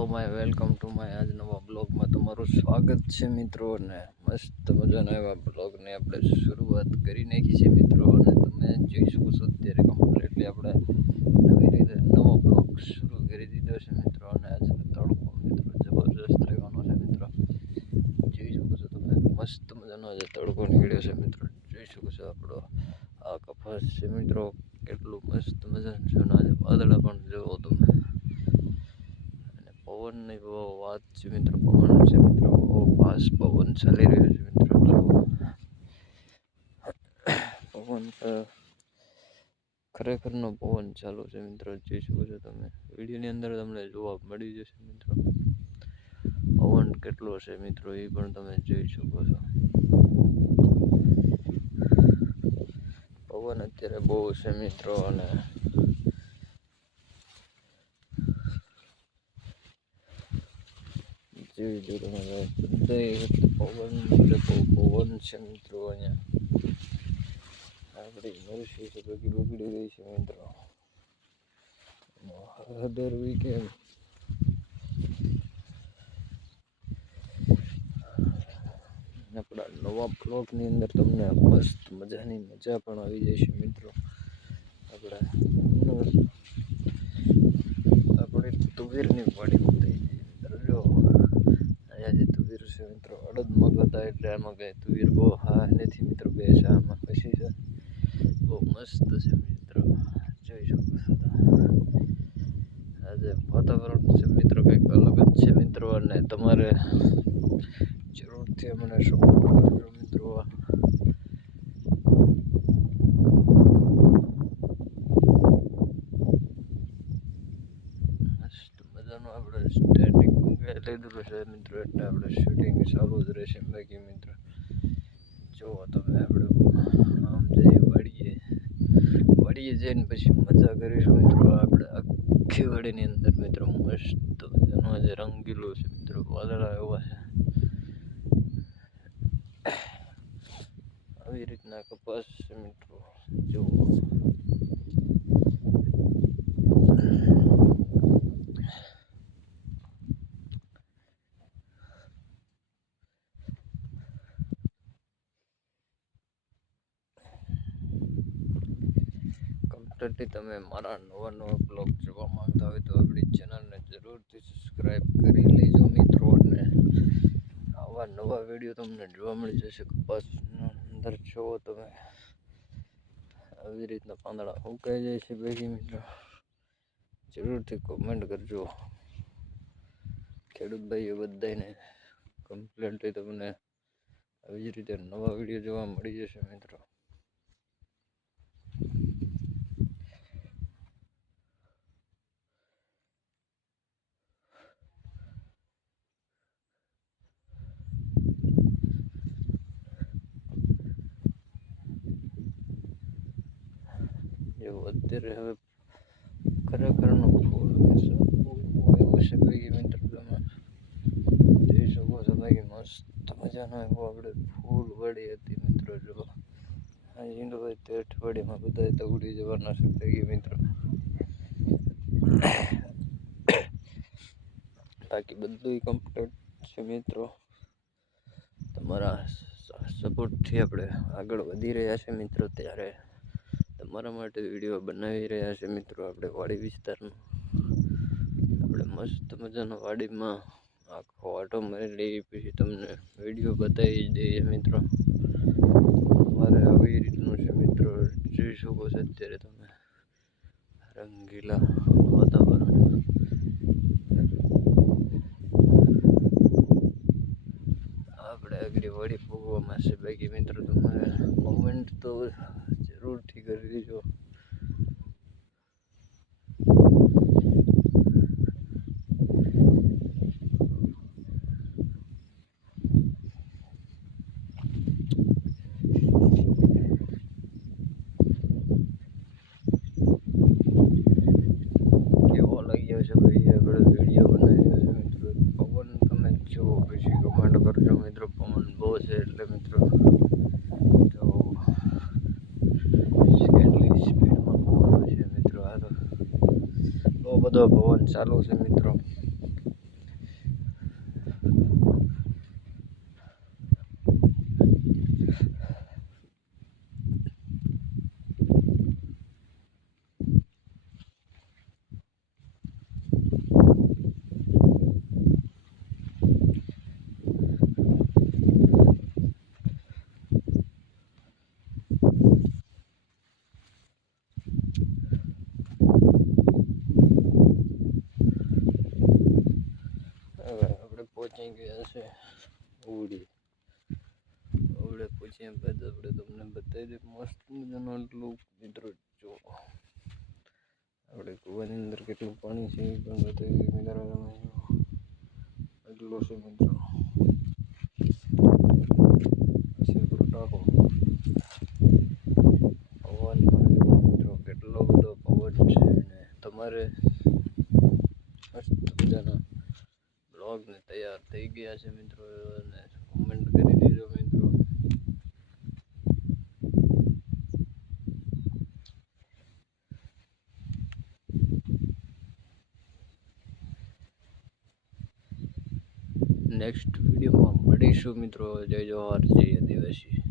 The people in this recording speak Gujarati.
Hello my welcome to my આજ નવા બ્લોગમાં તમારું સ્વાગત છે મિત્રો અને મસ્ત મજાના એવા બ્લોગને આપણે શરૂઆત કરી નાખી છે મિત્રો અને તમે જોઈ શકો છો અત્યારે કમ્પ્લીટલી આપણે નવી રીતે નવો બ્લોગ શરૂ કરી દીધો છે મિત્રો અને આજે તડકો મિત્રો જબરજસ્ત રહેવાનો છે મિત્રો. જોઈ શકો છો તમે, મસ્ત મજાનો આજે તડકો નીકળ્યો છે મિત્રો. જોઈ શકો છો આપણો આ કપાસ છે મિત્રો, કેટલું મસ્ત મજાનું છે અને આજે વાદળા પણ જોવો તમે. પવનની વાત છે મિત્રો, પવન છે મિત્રો ફાસ્ટ પવન ચાલી રહ્યો છે મિત્રો. પવન ખરેખરનો પવન ચાલુ છે મિત્રો, જે શકો છો તમે. વિડીયોની અંદર તમને જોવા મળી જશે મિત્રો. પવન કેટલો છે મિત્રો, એ પણ તમે જોઈ શકો છો. પવન અત્યારે બહુ છે મિત્રો, અને જોઈ જો તમે પવન પવન છે મિત્રો અહીંયા આપણી નરસી છે બગી બગડી ગઈ છે મિત્રો હદર વીકેન્ડ આપણા નવા બ્લોગની અંદર તમને મસ્ત મજાની મજા પણ આવી જશે મિત્રો આપણા આપણે તુવેરની વાડી થઈ મિત્રો જો અહીંયા જે તુવેર છે મિત્રો અડદ મગ હતા એટલે આમાં કંઈ તુવેર બહુ હા નથી મિત્રો, બે છે આમાં પછી છે. બહુ મસ્ત છે મિત્રો, જોઈ શકો છો આજે વાતાવરણ છે મિત્રો કંઈક અલગ જ છે મિત્રો, અને તમારે જરૂરથી મને સપોર્ટ કરજો મિત્રો. મસ્ત મજાનું આપણે સ્ટેન્ડિંગ લીધું છે મિત્રો એટલે આપણે શૂટિંગ ચાલુ જ રહેશે બાકી મિત્રો જુઓ તમે આપણે આમ જઈએ વાડીએ વાડીએ જઈને પછી મજા કરીશું મિત્રો આપણે આખી વાડીની અંદર મિત્રો મસ્ત મજાનો જે રંગીલો છે મિત્રો વાદળા એવા છે આવી રીતના કપાસ છે મિત્રો જુઓ કમ્પ્લીટલી તમે મારા નવા નવા બ્લોગ જોવા માંગતા હોય તો આપણી ચેનલને જરૂરથી સબસ્ક્રાઈબ કરી લેજો મિત્રો. અને આવા નવા વીડિયો તમને જોવા મળી જશે. કપાસના અંદર જુઓ તમે. આવી રીતના પાંદડા ઉકાઈ જાય છે ભેગી મિત્રો. જરૂરથી કોમેન્ટ કરજો. ખેડૂત ભાઈઓ બધાને કમ્પ્લીટલી તમને આવી જ રીતે નવા વીડિયો જોવા મળી જશે મિત્રો. એવું અત્યારે હવે ખરેખરનું ફૂલ એવું છે ભાઈ મિત્રો તમે જોઈ શકો છો. ભાઈ મસ્ત મજાનો એવો આપણે ફૂલ વળી હતી મિત્રો જો. આ ઈંડો હોય તે અઠવાડિયામાં બધા તો ઉડી જવાના છે. ભાઈ મિત્રો. બાકી બધું કમ્પ્લીટ છે મિત્રો. તમારા સપોર્ટથી આપણે આગળ વધી રહ્યા છે મિત્રો ત્યારે. તમારા માટે વીડિયો બનાવી રહ્યા છે મિત્રો આપણે વાડી વિસ્તારનો આપણે મસ્ત મજાનો વાડીમાં આખો આટો મારી લઈ પછી તમને વીડિયો બતાવી દઈએ મિત્રો. મારે આવી રીતનું છે મિત્રો. જોઈ શકો છો અત્યારે તમે. રંગીલા વાતાવરણ. આપણે આગળ વાડી ભોગવામાં છે. બાકી મિત્રો, તમારે મોમેન્ટ તો જરૂરથી કરી દેજો મિત્રો? પવન તમે જુઓ, પછી કમાન્ડ કરજો, મિત્રો. પવન બહુ છે એટલે, મિત્રો તો કેટલી સ્પીડમાં પવન છે મિત્રો આ તો બહુ બધો ભવન ચાલુ છે મિત્રો. અહીં ગયા છે. ઉડી. ઓવડે પૂછ્યા બાદ આપણે તમને બતાવી દઈએ મસ્ત મજાનો લુક મિત્રો જો આપણે કૂવાની અંદર કેટલું પાણી છે એ પણ બતાવી દઈએ મિત્રો તમે. એટલો છે મિત્રો. આપણો ટાંકો. પવન પણ મિત્રો, કેટલો બધો પવન છે ને. તમારે મસ્ત મજાના બ્લોગ ને તૈયાર થઈ ગયા છે મિત્રો અને કોમેન્ટ કરી દેજો મિત્રો. નેક્સ્ટ વિડીયોમાં મળીશું મિત્રો. જય જોહાર જય આદિવાસી.